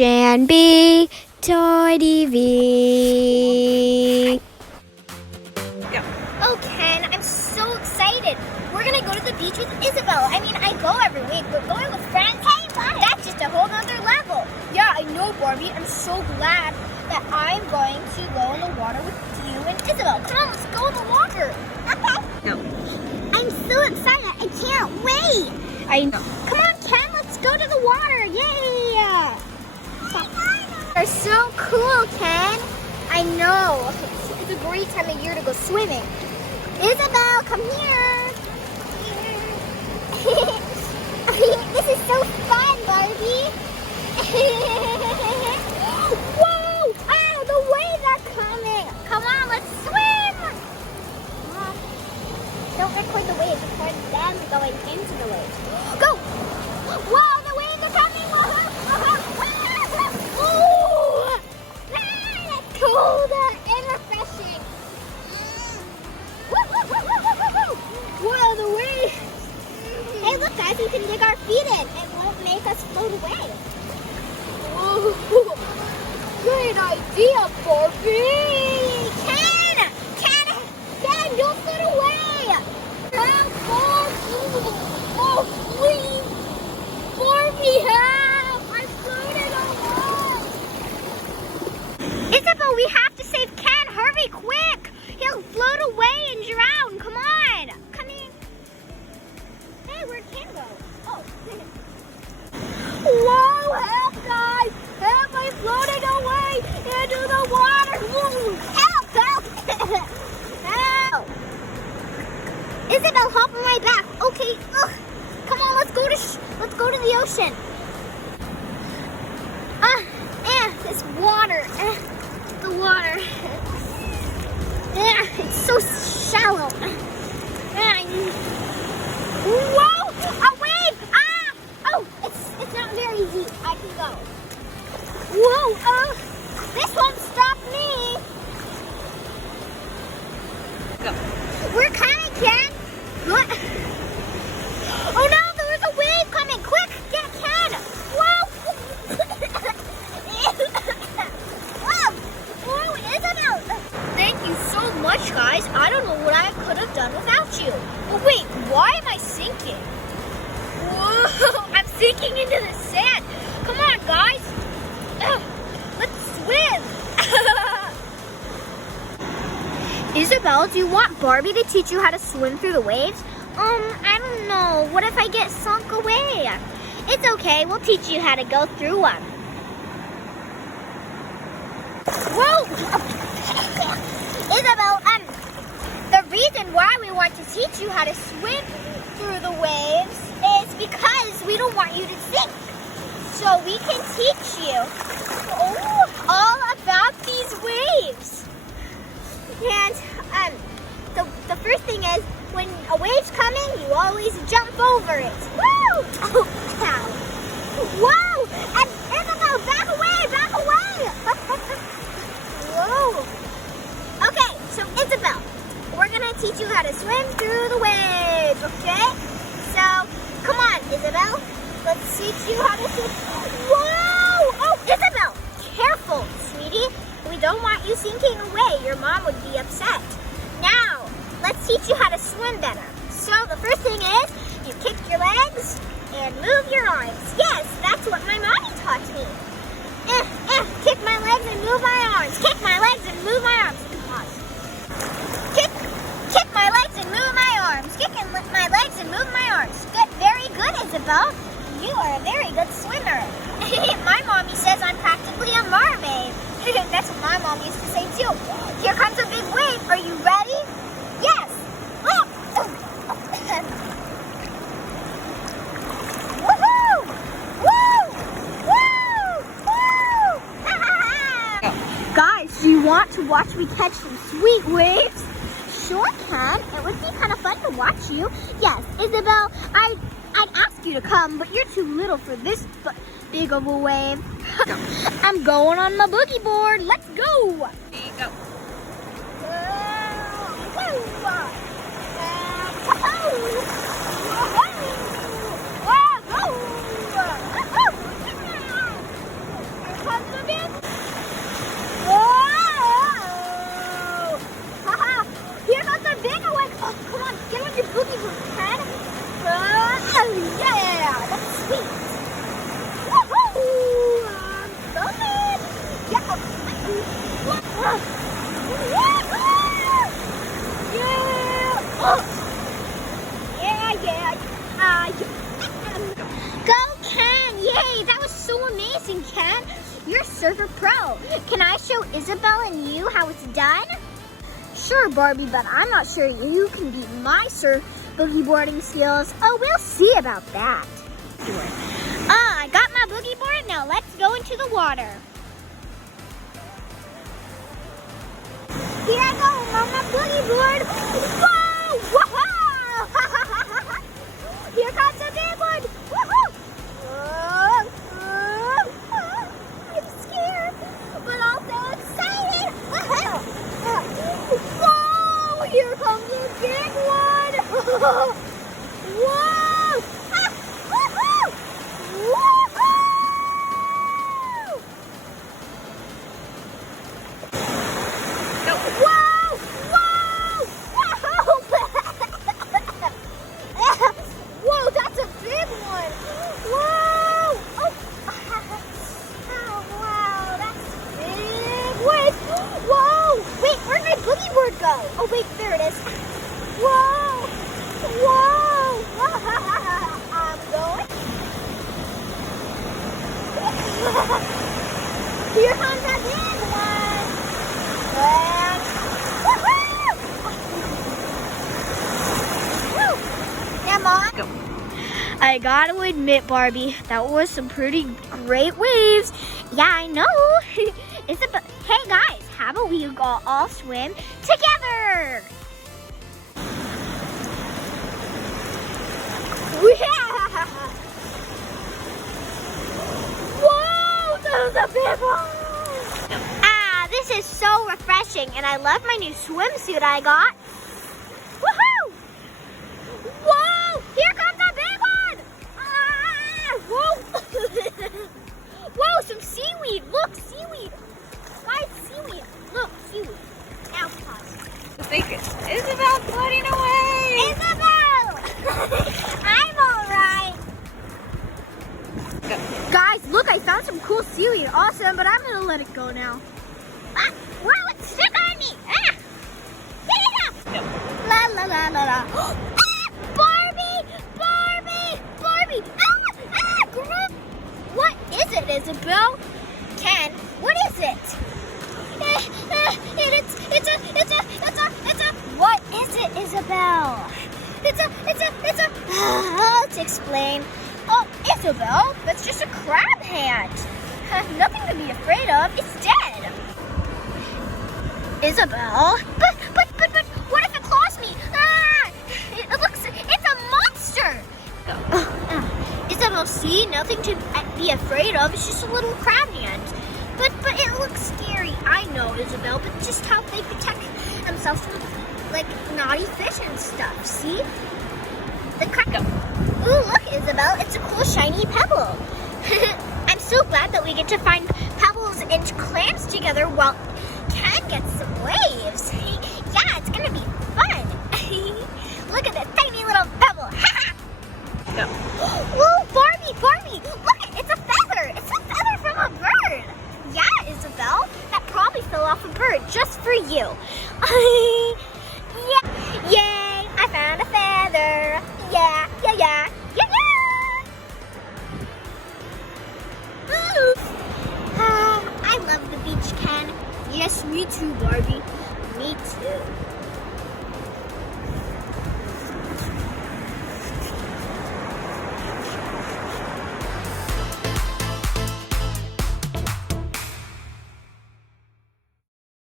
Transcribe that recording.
H&B Toy TV. Go. Oh, Ken, I'm so excited. We're gonna go to the beach with Isabelle. I mean, I go every week, but going with friends, hey, what? That's just a whole other level. Yeah, I know, Barbie. I'm so glad that I'm going to go in the water with you and Isabelle. Come on, let's go in the water. Okay. No. I'm so excited. I can't wait. Come on, Ken, let's go to the water. Yay! They're so cool, Ken. I know. It's a great time of year to go swimming. Isabelle, come here. This is so fun, Barbie. Whoa! Ah, the waves are coming. Come on, let's swim. Don't record the waves. Record them going into the waves. Go! Whoa, the waves are coming. Ooh! That's cold and refreshing. Whoa, the waves. Hey, look, guys, we can dig our feet in. It won't make us float away. Whoa. Great idea, Barbie. Ken, don't float away. Oh, please. Barbie, help. I floated away. Isabelle, we have to save Ken. Hurry, quick. He'll float away and drown. Come on. Come in. Hey, where'd Ken go? Oh. Whoa, help, guys. Help, I'm floating away into the water. Woo. Help. Help. Isabelle, hop on my back. Okay. Ugh. Come on, let's go to the ocean. This water. The water. It's so shallow. Whoa! A wave! Ah! Oh, it's not very deep. I can go. Whoa! This won't stop me. Go. We're coming, Ken. What? Oh no! There was a wave coming. Quick, get Ken. Whoa! Whoa, Isabelle! Thank you so much, guys. I don't know what I could have done without you. Oh, wait, why am I sinking? Whoa, I'm sinking into the sand. Come on, guys. Let's swim. Isabelle, do you want Barbie to teach you how to swim through the waves? I don't know. What if I get sunk away? It's okay. We'll teach you how to go through them. Whoa! Isabelle, the reason why we want to teach you how to swim through the waves is because we don't want you to sink. So we can teach you all about these waves. And the first thing is, when a wave's coming, you always jump over it. Woo! Oh, ow. Whoa! And Isabelle, back away! Whoa! Okay, so Isabelle, we're gonna teach you how to swim through the waves, okay? So, come on, Isabelle. Let's teach you how to swim. Whoa! Oh, Isabelle, careful, sweetie. We don't want you sinking away. Your mom would be upset. Now, let's teach you how to swim better. So, the first thing is, you kick your legs and move your arms. Yes, that's what my mommy taught me. Kick my legs and move my arms. Kick my legs and move my arms. Pause. Kick my legs and move my arms. Kick my legs and move my arms. Good, very good, Isabelle. You are a very good swimmer. My mommy says I'm practically a mermaid. That's what my mom used to say too. Here comes a big wave. Are you ready? Yes. Woohoo! Woo! Guys, do you want to watch me catch some sweet waves? Sure can. It would be kind of fun to watch you. Yes, Isabelle, I'd ask you to come, but you're too little for this big of a wave. I'm going on my boogie board. Let's go. There you go. comes the big. Whoa! Haha! Here comes the bigger one. Oh, come on, get on your boogie board, Ken. Oh, yeah, that's sweet. Woohoo! I'm coming. Yeah. Yeah. Oh. Yeah. Go, Ken! Yay! That was so amazing, Ken. You're Surfer Pro. Can I show Isabelle and you how it's done? Sure, Barbie, but I'm not sure you can beat my surf boogie boarding skills. Oh, we'll see about that. I got my boogie board. Now let's go into the water. Here I go on my boogie board. Whoa! Whoa! Here comes the big one. Woohoo! I'm scared, but also excited. Whoa! Here comes the big one. Whoa! Woohoo! Woohoo! Go. Whoa! Whoa! Whoa, that's a big one. Whoa! Oh, wow, that's big. Wait, whoa! Wait, where'd my boogie board go? Oh, wait, there it is. Whoa! Whoa! I'm going. Here comes that big one. And woohoo! Come on. Go. I gotta admit, Barbie, that was some pretty great waves. Yeah, I know. Isabelle, hey guys, how about we all swim together? Yeah! Whoa, that was a big one. This is so refreshing, and I love my new swimsuit I got. Woohoo! Whoa! Here comes a big one! Whoa! Whoa, some seaweed! Look, seaweed! Guys, seaweed! Look, seaweed. Now pause. I think Isabelle's floating away. Isabelle! I'm alright. Guys, look, I found some cool seaweed. Awesome, but I'm gonna let it go now. Whoa, it's stuck on me! No. La la la la la. Barbie! Group! What is it, Isabelle? Ken, what is it? What is it, Isabelle? Let's explain. Oh, Isabelle, that's just a crab hand. Nothing to be afraid of. It's dead. Isabelle? But, what if it claws me? It's a monster. Go. Isabelle, see, nothing to be afraid of. It's just a little crab hand. But it looks scary. I know, Isabelle, but just how they protect themselves from, like, naughty fish and stuff. See? The crab. Go. Ooh, look, Isabelle, it's a cool shiny pebble. I'm so glad that we get to find pebbles and clams together while Ken gets some waves. Yeah, it's gonna be fun. Look at this tiny little pebble. Go. Whoa, Barbie, look, it's a feather. It's a feather from a bird. Yeah, Isabelle, that probably fell off a bird just for you. Yeah. Yay, I found a feather. Yeah. I love the beach, Ken. Yes, me too, Barbie. Me too.